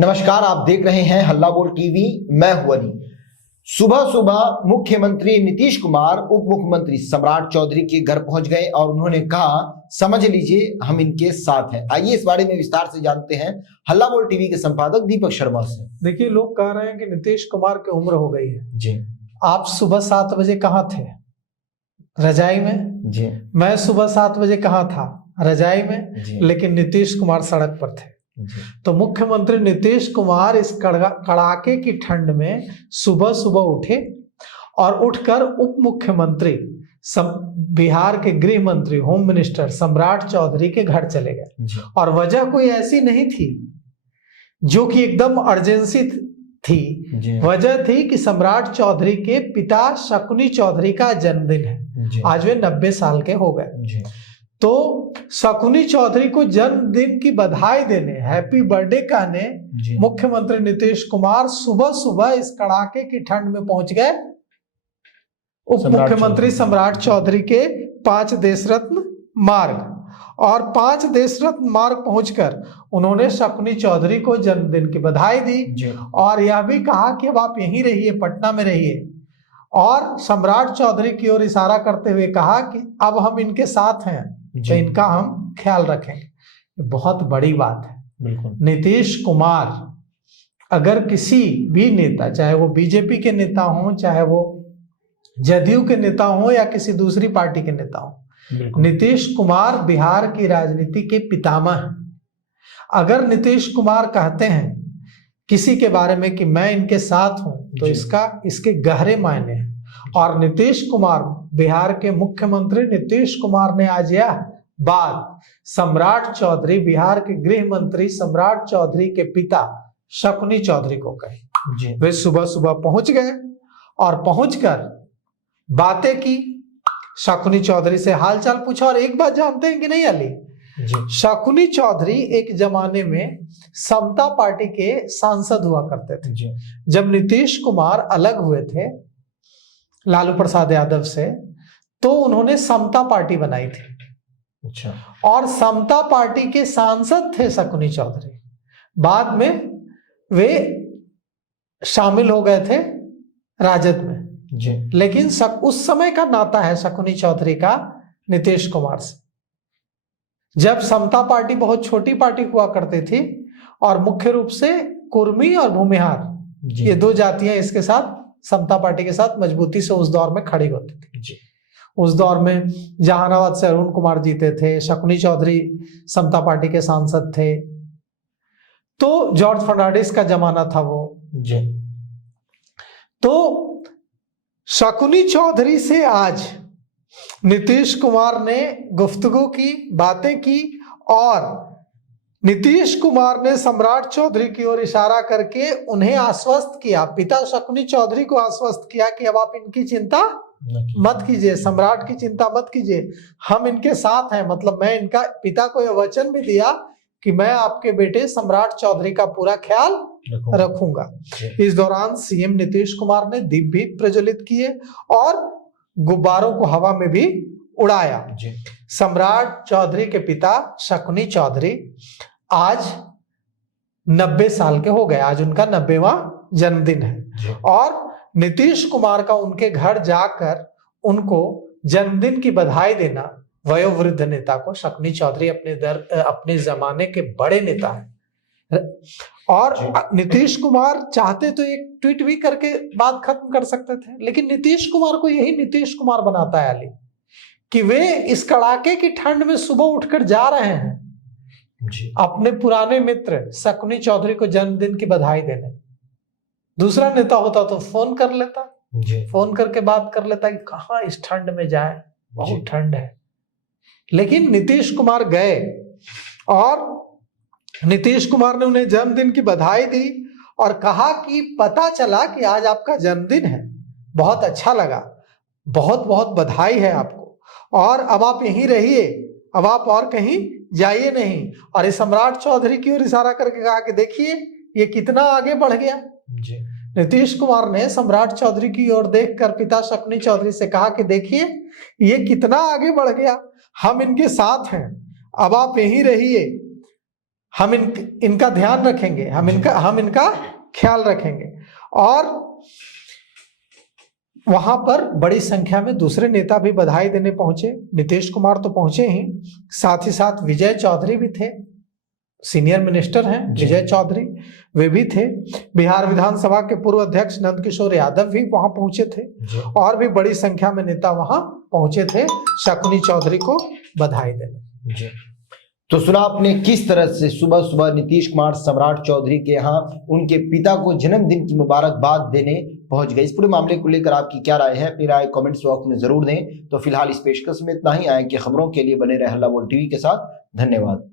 नमस्कार, आप देख रहे हैं हल्ला बोल टीवी। मैं हूं अली। सुबह सुबह मुख्यमंत्री नीतीश कुमार उप मुख्यमंत्री सम्राट चौधरी के घर पहुंच गए और उन्होंने कहा, समझ लीजिए हम इनके साथ हैं। आइए इस बारे में विस्तार से जानते हैं हल्ला बोल टीवी के संपादक दीपक शर्मा से। देखिए, लोग कह रहे हैं कि नीतीश कुमार की उम्र हो गई है। जी, आप सुबह 7 बजे कहाँ थे? रजाई में। जी, मैं सुबह 7 बजे कहाँ था? रजाई में। जी, लेकिन नीतीश कुमार सड़क पर थे। जी, तो मुख्यमंत्री नीतीश कुमार इस कड़ाके की ठंड में सुबह सुबह उठे और उठकर उप मुख्यमंत्री बिहार के गृह मंत्री होम मिनिस्टर सम्राट चौधरी के घर चले गए। जी, और वजह कोई ऐसी नहीं थी जो कि एकदम अर्जेंसी थी। जी, वजह थी कि सम्राट चौधरी के पिता शकुनी चौधरी का जन्मदिन है। जी, आज वे 90 साल के हो गए। जी, तो शकुनी चौधरी को जन्मदिन की बधाई देने, हैप्पी बर्थडे कहने जी, मुख्यमंत्री नीतीश कुमार सुबह सुबह इस कड़ाके की ठंड में पहुंच गए उप मुख्यमंत्री सम्राट चौधरी के 5 देश रत्न मार्ग। और 5 देश रत्न मार्ग पहुंचकर उन्होंने शकुनी चौधरी को जन्मदिन की बधाई दी जी, और यह भी कहा कि अब आप यहीं रहिए, पटना में रहिए। और सम्राट चौधरी की ओर इशारा करते हुए कहा कि अब हम इनके साथ हैं, तो इनका हम ख्याल रखेंगे। बहुत बड़ी बात है। बिल्कुल। नीतीश कुमार अगर किसी भी नेता, चाहे वो बीजेपी के नेता हो, चाहे वो जदयू के नेता हो या किसी दूसरी पार्टी के नेता हो, नीतीश कुमार बिहार की राजनीति के पितामह हैं। अगर नीतीश कुमार कहते हैं किसी के बारे में कि मैं इनके साथ हूं, तो इसके गहरे मायने हैं। और नीतीश कुमार, बिहार के मुख्यमंत्री नीतीश कुमार ने आज यह बात सम्राट चौधरी, बिहार के गृह मंत्री सम्राट चौधरी के पिता शकुनी चौधरी को कही। वे सुबह सुबह पहुंच गए और पहुंचकर बातें की, शकुनी चौधरी से हालचाल पूछा। और एक बात जानते हैं कि नहीं अली, शकुनी चौधरी एक जमाने में समता पार्टी के सांसद हुआ करते थे। जब नीतीश कुमार अलग हुए थे लालू प्रसाद यादव से, तो उन्होंने समता पार्टी बनाई थी। अच्छा। और समता पार्टी के सांसद थे शकुनी चौधरी। बाद में वे शामिल हो गए थे राजद में। जी। लेकिन उस समय का नाता है शकुनी चौधरी का नीतीश कुमार से। जब समता पार्टी बहुत छोटी पार्टी हुआ करती थी और मुख्य रूप से कुर्मी और भूमिहार, ये 2 जातियां इसके साथ, समता पार्टी के साथ मजबूती से उस दौर में खड़ी होती थी। जी। उस दौर में जहानाबाद से अरुण कुमार जीते थे, शकुनी चौधरी समता पार्टी के सांसद थे। तो जॉर्ज फर्नांडिस का जमाना था वो। जी। तो शकुनी चौधरी से आज नीतीश कुमार ने गुफ्तगू की, बातें की और नीतीश कुमार ने सम्राट चौधरी की ओर इशारा करके उन्हें आश्वस्त किया, पिता शकुनी चौधरी को आश्वस्त किया कि अब आप इनकी चिंता मत कीजिए, सम्राट की चिंता मत कीजिए, हम इनके साथ हैं। मतलब मैं इनका पिता को यह वचन भी दिया कि मैं आपके बेटे सम्राट चौधरी का पूरा ख्याल रखूंगा। इस दौरान सीएम नीतीश कुमार ने दीप भी प्रज्वलित किए और गुब्बारों को हवा में भी उड़ाया। सम्राट चौधरी के पिता शकुनी चौधरी आज 90 साल के हो गए। आज उनका 90वां जन्मदिन है और नीतीश कुमार का उनके घर जाकर उनको जन्मदिन की बधाई देना, वयोवृद्ध नेता को, शकुनी चौधरी अपने जमाने के बड़े नेता हैं। और नीतीश कुमार चाहते तो एक ट्वीट भी करके बात खत्म कर सकते थे, लेकिन नीतीश कुमार को यही नीतीश कुमार बनाता है अली, कि वे इस कड़ाके की ठंड में सुबह उठकर जा रहे हैं अपने पुराने मित्र शकुनी चौधरी को जन्मदिन की बधाई देने। दूसरा नेता होता तो फोन कर लेता, फोन करके बात कर लेता कि कहाँ इस ठंड में जाए, बहुत ठंड है। लेकिन नीतीश कुमार गए और नीतीश कुमार ने उन्हें जन्मदिन की बधाई दी और कहा कि पता चला कि आज आपका जन्मदिन है, बहुत अच्छा लगा, बहुत बहुत बधाई है आपको, और अब आप यहीं रहिए, अब आप और कहीं जाइए नहीं। और इस सम्राट चौधरी की ओर इशारा करके कहा कि देखिए ये कितना आगे बढ़ गया। नीतीश कुमार ने सम्राट चौधरी की ओर देखकर पिता शकुनी चौधरी से कहा कि देखिए ये कितना आगे बढ़ गया, हम इनके साथ हैं, अब आप यहीं रहिए। हम इनका ध्यान रखेंगे, हम इनका ख्याल रखेंगे। और वहां पर बड़ी संख्या में दूसरे नेता भी बधाई देने पहुंचे। नीतीश कुमार तो पहुंचे ही, साथ ही साथ विजय चौधरी भी थे, सीनियर मिनिस्टर हैं विजय चौधरी, वे भी थे। बिहार विधानसभा के पूर्व अध्यक्ष नंदकिशोर यादव भी वहां पहुंचे थे, और भी बड़ी संख्या में नेता वहां पहुंचे थे शकुनी चौधरी को बधाई देने। तो सुना आपने किस तरह से सुबह सुबह नीतीश कुमार सम्राट चौधरी के यहाँ उनके पिता को जन्मदिन की मुबारकबाद देने पहुंच गए। इस पूरे मामले को लेकर आपकी क्या राय है? अपनी राय कमेंट्स बॉक्स में जरूर दें। तो फिलहाल इस पेशकश में इतना ही। आए कि खबरों के लिए बने रहे हल्ला बोल टीवी के साथ। धन्यवाद।